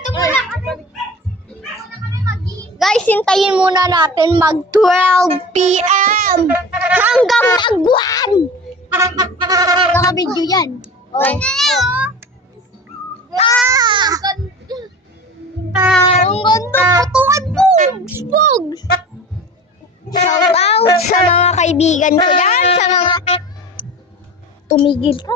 dito muna kami. Guys, hintayin muna natin mag 12 PM hanggang mag 1. Naka-video yan. Oh. Ang ganda, potongan Pogs! Pogs! Shout out sa mga kaibigan ko dyan, sa mga tumigil ka.